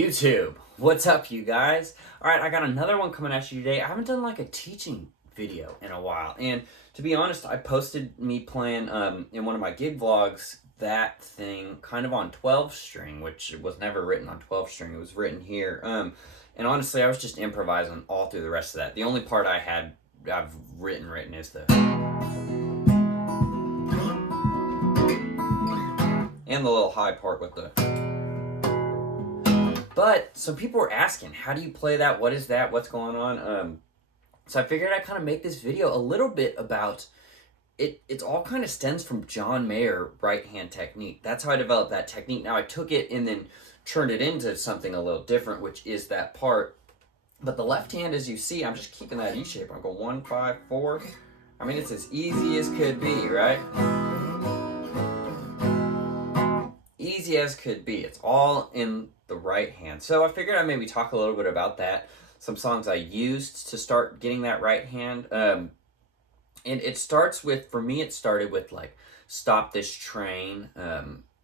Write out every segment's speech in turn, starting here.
YouTube, what's up you guys? Alright, I got another one coming at you today. I haven't done like a teaching video in a while, and to be honest, I posted me playing in one of my gig vlogs that thing kind of on 12 string, which was never written on 12 string. It was written here, and honestly I was just improvising all through the rest of that. The only part I've written is the and the little high part with the. But some people were asking, how do you play that? What is that? What's going on? So I figured I'd kind of make this video a little bit about it. It's all kind of stems from John Mayer right hand technique. That's how I developed that technique. Now I took it and then turned it into something a little different, which is that part. But the left hand, as you see, I'm just keeping that E shape. I'm going 1, 5, 4. I mean, it's as easy as could be, right? Easy as could be. It's all in the right hand. So I figured I'd maybe talk a little bit about that. Some songs I used to start getting that right hand. And it starts with, for me, it started with like Stop This Train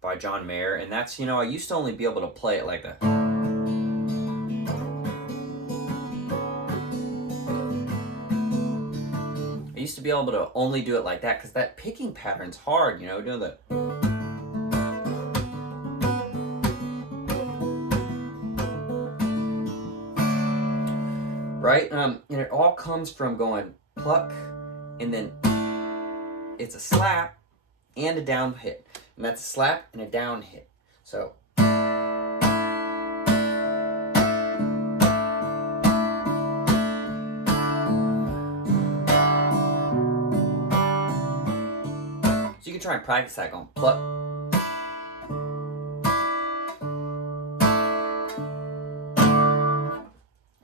by John Mayer. And that's, you know, I used to only be able to play it like that. I used to be able to only do it like that because that picking pattern's hard, you know, doing the. Right? And it all comes from going pluck, and then it's a slap and a down hit. And that's a slap and a down hit. So. So you can try and practice that going pluck.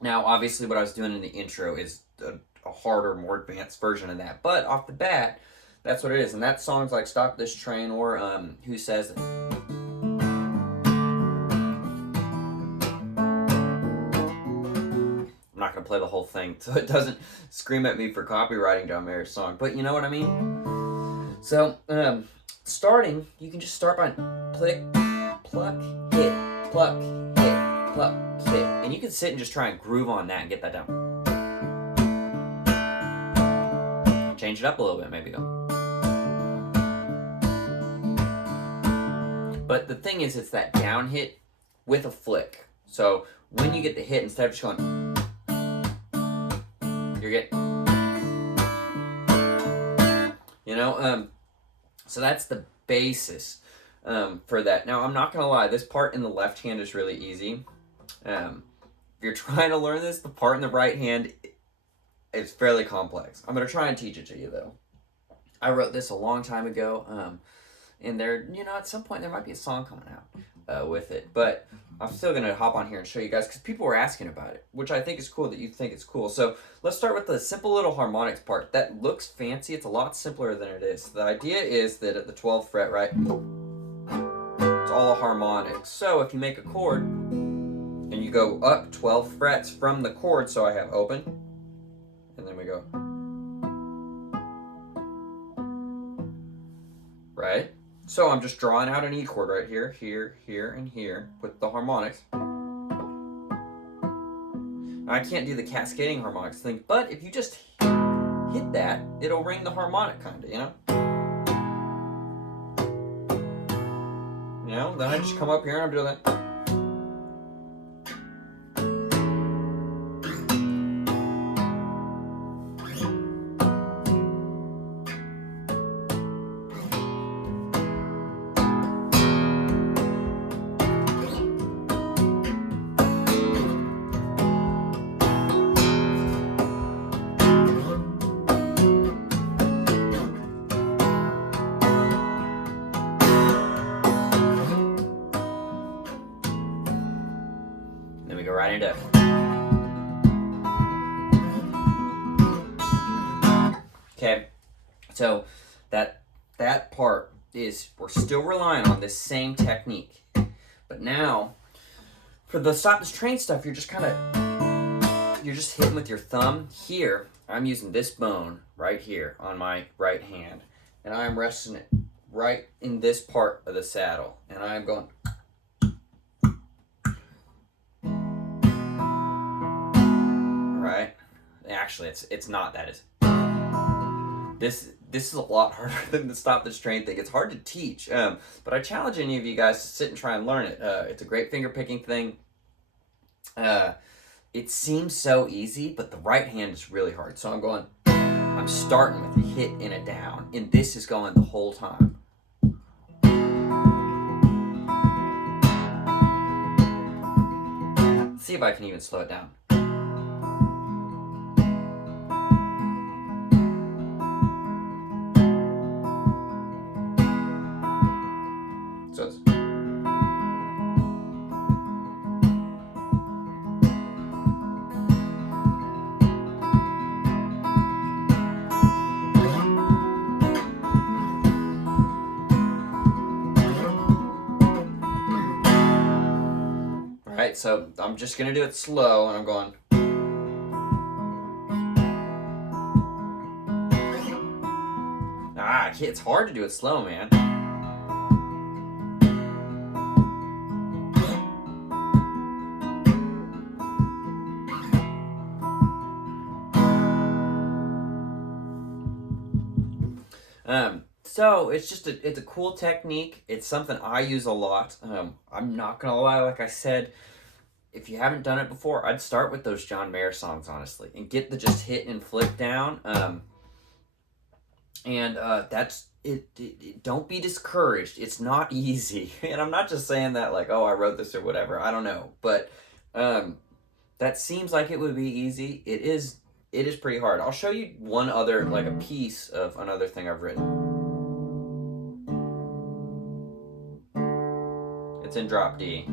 Now, obviously, what I was doing in the intro is a harder, more advanced version of that. But off the bat, that's what it is. And that song's like Stop This Train or Who Says It? I'm not going to play the whole thing so it doesn't scream at me for copywriting John Mayer's song. But you know what I mean? So, starting, you can just start by click, pluck, hit, pluck, hit, pluck, hit. And you can sit and just try and groove on that and get that down. Change it up a little bit, maybe go. But the thing is, it's that down hit with a flick. So when you get the hit, instead of just going, you're getting, you know, so that's the basis for that. Now, I'm not going to lie, this part in the left hand is really easy. If you're trying to learn this, the part in the right hand is fairly complex. I'm going to try and teach it to you, though. I wrote this a long time ago, and there, you know, at some point there might be a song coming out with it. But I'm still going to hop on here and show you guys because people were asking about it, which I think is cool that you think it's cool. So let's start with the simple little harmonics part. That looks fancy. It's a lot simpler than it is. The idea is that at the 12th fret, right, it's all a harmonics. So if you make a chord, and you go up 12 frets from the chord, so I have open, and then we go, right? So I'm just drawing out an E chord right here, here, here, and here with the harmonics. Now I can't do the cascading harmonics thing, but if you just hit that, it'll ring the harmonic kind of, you know? You know, then I just come up here and I'm doing that. Go right into it. Okay, so that part is, we're still relying on this same technique, but now for the Stop This Train stuff, you're just hitting with your thumb here. I'm using this bone right here on my right hand, and I'm resting it right in this part of the saddle, and I'm going. actually, it's not that. This is a lot harder than the stop the strain thing. It's hard to teach, but I challenge any of you guys to sit and try and learn it. It's a great finger picking thing. It seems so easy, but the right hand is really hard. So I'm starting with a hit and a down, and this is going the whole time. See if I can even slow it down. So it's... Alright, so I'm just going to do it slow, and I'm going... It's hard to do it slow, man. So it's a cool technique. It's something I use a lot. I'm not gonna lie, like I said, if you haven't done it before, I'd start with those John Mayer songs, honestly, and get the just hit and flip down. That's it. Don't be discouraged. It's not easy, and I'm not just saying that like, oh, I wrote this or whatever. I don't know, but that seems like it would be easy. It is pretty hard. I'll show you one other, like a piece of another thing I've written. It's in drop D.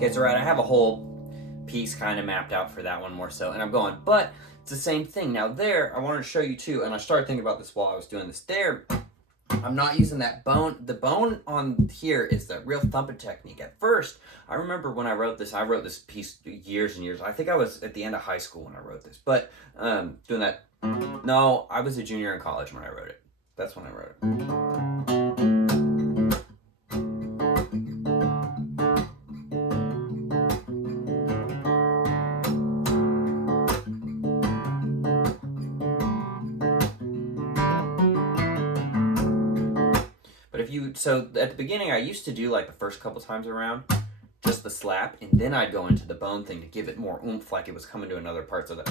Okay, so right, I have a whole piece kind of mapped out for that one more so, and I'm going, but it's the same thing. Now there, I wanted to show you too, and I started thinking about this while I was doing this. There, I'm not using that bone. The bone on here is the real thumping technique. At first, I remember when I wrote this piece years and years. I think I was at the end of high school when I wrote this, but doing that, no, I was a junior in college when I wrote it. That's when I wrote it. So at the beginning, I used to do like the first couple times around, just the slap, and then I'd go into the bone thing to give it more oomph, like it was coming to another part. So that.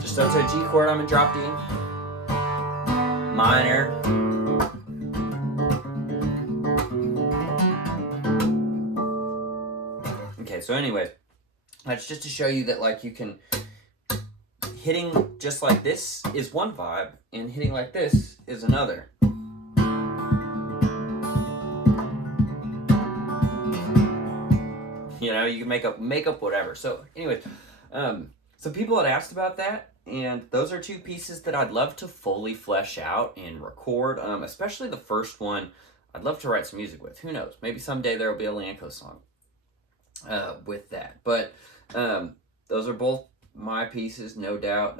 Just up to a G chord, I'm in drop D. Minor. Okay, so anyways, that's just to show you that like you can hitting just like this is one vibe, and hitting like this is another. You know, you can make up whatever. So anyways, so people had asked about that, and those are two pieces that I'd love to fully flesh out and record, especially the first one. I'd love to write some music with. Who knows? Maybe someday there will be a Lanco song with that. But those are both my pieces, no doubt.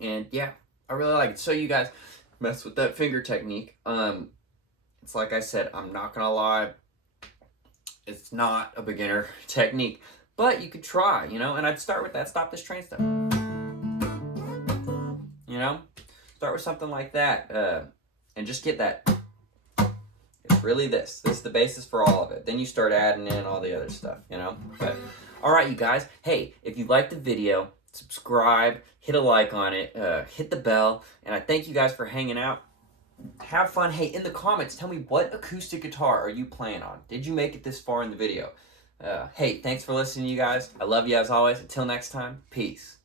And yeah, I really like it. So you guys mess with that finger technique. It's like I said, I'm not going to lie. It's not a beginner technique, but you could try, you know, and I'd start with that Stop This Train stuff. You know, start with something like that, and just get that. It's really this. This is the basis for all of it. Then you start adding in all the other stuff, you know. But all right, you guys. Hey, if you liked the video, subscribe, hit a like on it, hit the bell, and I thank you guys for hanging out. Have fun. Hey, in the comments, tell me, what acoustic guitar are you playing on? Did you make it this far in the video? Hey, thanks for listening, you guys. I love you as always. Until next time, peace.